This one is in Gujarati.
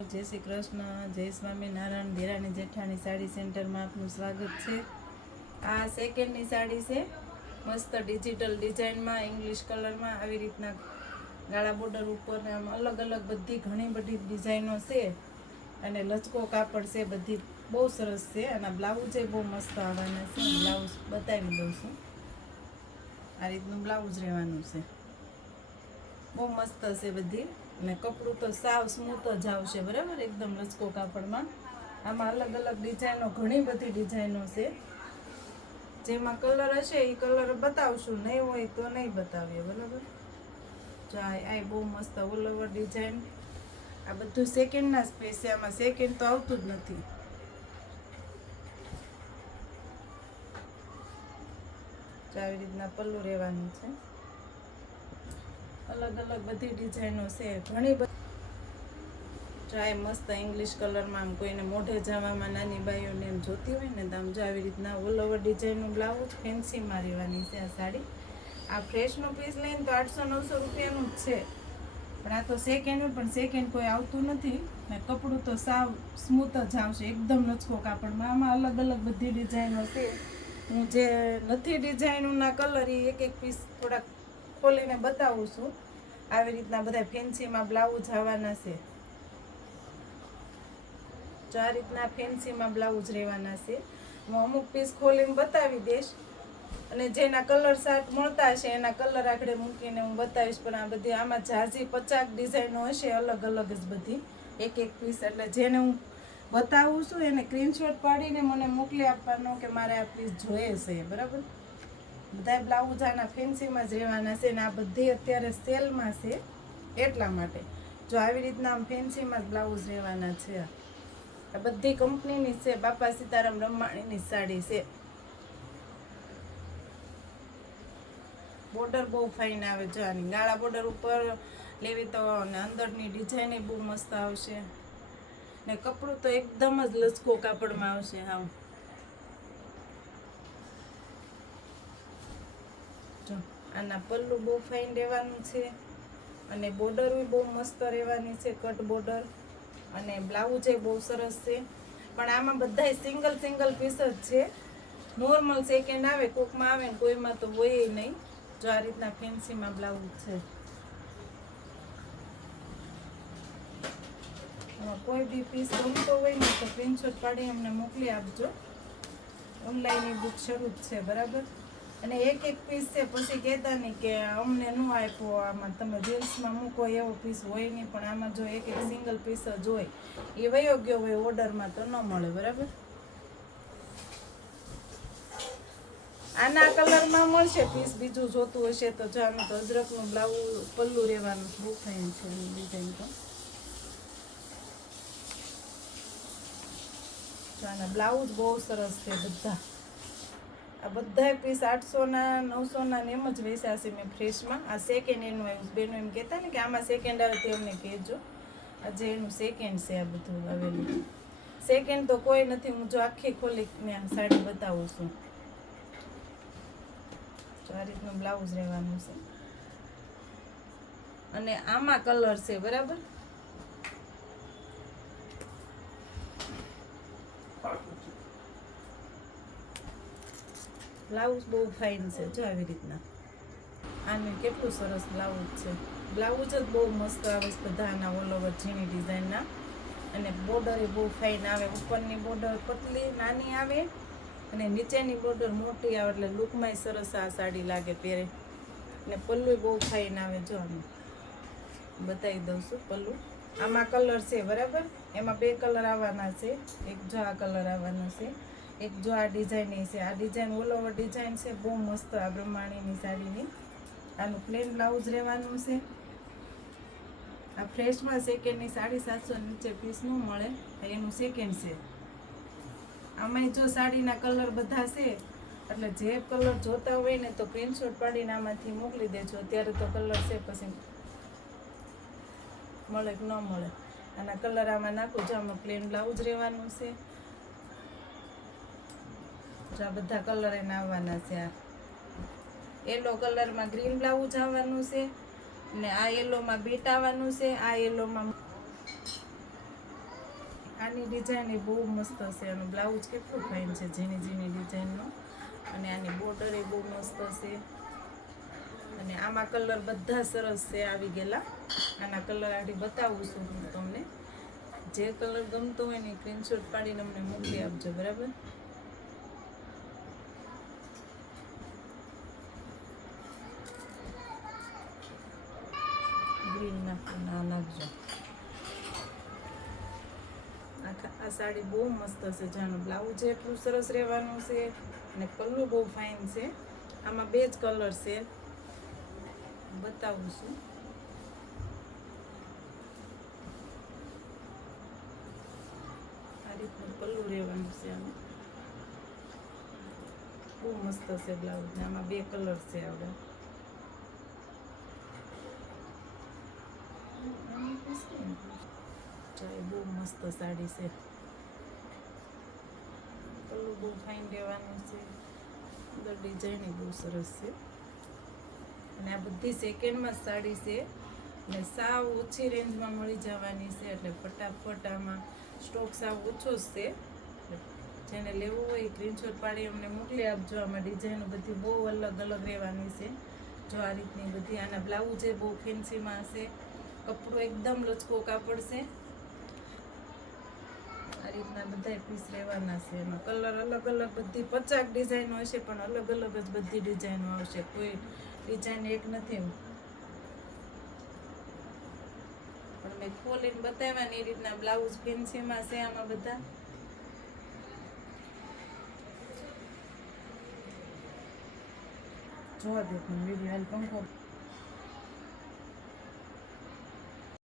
જય શ્રી કૃષ્ણ, જય સ્વામિનારાયણ. દેરાણી જેઠાણી સાડી સેન્ટરમાં આપનું સ્વાગત છે. આ સેકન્ડની સાડી છે, મસ્ત ડિજિટલ ડિઝાઇનમાં, ઇંગ્લિશ કલરમાં, આવી રીતના ગાળા બોર્ડર ઉપર આમ અલગ અલગ બધી ઘણી બધી ડિઝાઇનો છે અને લચકો કાપડ છે, બધી બહુ સરસ છે. અને બ્લાઉઝ બહુ મસ્ત આવવાના છે. બ્લાઉઝ બતાવી દઉં છું. આ રીતનું બ્લાઉઝ રહેવાનું છે, બહુ મસ્ત હશે બધી. અને કપડું તો સાવ સ્મૂથ જ આવશે, બરાબર, એકદમ લચકો કાપડમાં. આમાં અલગ અલગ ડિઝાઇનો, ઘણી બધી ડિઝાઇનો છે. જેમાં કલર હશે એ કલર બતાવશું, નહીં હોય તો નહીં બતાવીએ, બરાબર. જો આ બહુ મસ્ત ઓલ ઓવર ડિઝાઇન. આ બધું સેકન્ડના જ પીસ છે, આમાં સેકન્ડ તો આવતું જ નથી. જો આવી રીતના પલ્લું રહેવાનું છે. અલગ અલગ બધી ડિઝાઇનો છે, ઘણી બધી. ટ્રાય મસ્ત ઇંગ્લિશ કલરમાં, આમ કોઈને મોઢે જવામાં નાની બાઈઓને એમ જોતી હોય ને તો આમ જો આવી રીતના ઓલ ઓવર ડિઝાઇનનું બ્લાઉઝ ફેન્સીમાં રહેવાની છે આ સાડી. આ ફ્રેશનો પીસ લઈને તો 800-900 રૂપિયાનું જ છે, પણ આ તો સેકન્ડ, પણ સેકન્ડ કોઈ આવતું નથી ને. કપડું તો સાવ સ્મૂથ જ આવશે, એકદમ લચકો કાપડમાં. આમાં અલગ અલગ બધી ડિઝાઇનો છે. હું જે નથી ડિઝાઇનના કલર એ એક એક પીસ થોડાક ખોલીને બતાવું છું. આવી રીતના બધા ફેન્સીમાં બ્લાઉઝ આવવાના છે. જો આ રીતના ફેન્સીમાં બ્લાઉઝ રહેવાના છે. હું અમુક પીસ ખોલીને બતાવી દઈશ અને જેના કલર સાટ મળતા હશે એના કલર આગળ મૂકીને હું બતાવીશ. પણ આ બધી આમાં ઝાઝી 50 ડિઝાઇનો હશે, અલગ અલગ જ બધી, એક એક પીસ. એટલે જેને હું બતાવું છું એને સ્ક્રીનશોટ પાડીને મને મોકલી આપવાનો કે મારે આ પીસ જોઈએ છે, બરાબર. બધા બ્લાઉઝ આના ફેન્સીમાં જ રહેવાના છે ને આ બધી અત્યારે સેલમાં છે, એટલા માટે. જો આવી રીતના આમ ફેન્સીમાં જ બ્લાઉઝ રહેવાના છે. આ બધી કંપનીની છે, બાપા સીતારામ રમાણીની સાડી છે. બોર્ડર બહુ ફાઇન આવે. જો આની ગાળા બોર્ડર ઉપર લેવી તો અંદરની ડિઝાઇન બહુ મસ્ત આવશે ને. કપડું તો એકદમ જ લચકો કાપડમાં આવશે. હા, જો આના પલ્લું બહુ ફાઇન રહેવાનું છે અને બોર્ડર બહુ મસ્ત રહેવાની છે, કટ બોર્ડર. અને બ્લાઉઝ બહુ સરસ છે. પણ આમાં બધા સિંગલ સિંગલ પીસ જ છે. નોર્મલ સેકન્ડ આવે, કોકમાં આવે ને કોઈમાં તો હોય નહીં. જો આ રીતના ફેન્સીમાં બ્લાઉઝ છે. કોઈ બી પીસ ગમતો હોય ને તો સ્ક્રીનશોટ પાડી અમને મોકલી આપજો. ઓનલાઈન બુક શરૂ જ છે, બરાબર. અને એક એક પીસ છે, પછી કહેતા નહીં કે અમને ન આપ્યો. આમાં તમે રીલ્સમાં મૂકો એવો પીસ હોય નહીં, પણ આમાં જો એક એક સિંગલ પીસ જ હોય. એ વયો ગયો હોય ઓર્ડરમાં તો ન મળે, બરાબર. આના કલરમાં મળશે પીસ, બીજું જોતું હશે તો. જો આનું તો અજરકનું બ્લાઉઝ પલ્લું રહેવાનું બહુ ફાઇન છે ડિઝાઇન તો. આના બ્લાઉઝ બહુ સરસ છે બધા. આ બધા પીસ 800ના 900ના એમ જ વેચાશે મેં ફ્રેશમાં. આ સેકન્ડ એનું આવ્યું. બેનો એમ કહેતા ને કે આમાં સેકન્ડ આવે તે અમને કહેજો. આજે એનું સેકન્ડ છે આ બધું આવેલું. સેકન્ડ તો કોઈ નથી. હું જો આખી ખોલીને સાડી બતાવું છું. તો આ રીતનું બ્લાઉઝ રહેવાનું છે અને આમાં કલર છે, બરાબર. બ્લાઉઝ બહુ ફાઇન છે. જો આવી રીતના આનું કેટલું સરસ બ્લાઉઝ છે. બ્લાઉઝ જ બહુ મસ્ત આવે છે બધા આના ઓલ ઓવર ઝીણી ડિઝાઇનના. અને બોર્ડર બહુ ફાઇન આવે. ઉપરની બોર્ડર પતલી નાની આવે અને નીચેની બોર્ડર મોટી આવે, એટલે લુકમાંય સરસ આ સાડી લાગે પહેરે. અને પલ્લું બહુ ફાઇન આવે. જો આનું બતાવી દઉં છું પલ્લું. આમાં કલર છે, બરાબર. એમાં 2 કલર આવવાના છે. એક જો આ કલર આવવાનો છે, એક જો આ ડિઝાઇન છે. આ ડિઝાઇન ઓલ ઓવર ડિઝાઇન છે, બહુ મસ્ત આ બ્રહ્માણીની સાડીની. આનું પ્લેન બ્લાઉઝ રહેવાનું છે. આ ફ્રેશમાં સેકન્ડની 750 નીચે પીસ ન મળે, એનું સેકન્ડ છે. આમાંય જો સાડીના કલર બધા છે, એટલે જે કલર જોતા હોય ને તો સ્ક્રીનશોટ પાડીને આમાંથી મોકલી દેજો. અત્યારે તો કલર છે, પછી મળે કે ન મળે. આના કલર આમાં નાખું. જો આમાં પ્લેન બ્લાઉઝ રહેવાનું છે. જો આ બધા કલર એને આવવાના છે. આ યલો કલરમાં ગ્રીન બ્લાઉઝ આવવાનું છે ને આ યલોમાં બીટ આવવાનું છે. આ યલોમાં આની ડિઝાઇન એ બહુ મસ્ત હશે. આનું બ્લાઉઝ કેટલું ફાઇન છે, ઝીણી ઝીણી ડિઝાઇનનો. અને આની બોર્ડર એ બહુ મસ્ત હશે. અને આમાં કલર બધા સરસ છે આવી ગયેલા. આના કલર આડી બતાવું છું હું તમને. જે કલર ગમતો હોય ને સ્ક્રીનશોટ પાડીને અમને મોકલી આપજો, બરાબર. ગ્રીન નાખજો. આ સાડી બહુ મસ્ત હશે. જાનું બ્લાઉઝ એટલું સરસ રહેવાનું છે અને પલ્લું બહુ ફાઇન છે. આમાં 2 જ કલર છે, બતાવું છું. આ રીતનું પલ્લું રહેવાનું છે. આમાં બહુ મસ્ત છે બ્લાઉઝ ને આમાં 2 કલર છે. આપણે બહુ મસ્ત સાડી છે. પલ્લું બહુ ફાઇન રહેવાનું છે. અંદર ડિઝાઇન બહુ સરસ છે. અને આ બધી સેકન્ડમાં સાડી છે અને સાવ ઓછી રેન્જમાં મળી જવાની છે. એટલે ફટાફટ આમાં સ્ટોક સાવ ઓછો જ છે. જેને લેવું હોય એ સ્ક્રીનશોટ પાડી અમને મોકલી આપજો. આમાં ડિઝાઇનો બધી બહુ અલગ અલગ રહેવાની છે. જો આ રીતની બધી. આના બ્લાઉઝ એ બહુ ફેન્સીમાં હશે. કપડું એકદમ લચકો કાપડ છે. આ રીતના બધા પીસ રહેવાના છે. એમાં કલર અલગ અલગ બધી 50 ડિઝાઇનો હશે, પણ અલગ અલગ જ બધી ડિઝાઇનો આવશે. કોઈ ડિઝાઇન એક નથી. પણ મેં ખોલીને બતાવ્યા ને એ રીતના બ્લાઉઝ ફેન્સીમાં છે આમાં બધા. જોવા દે વિડીયો પંખો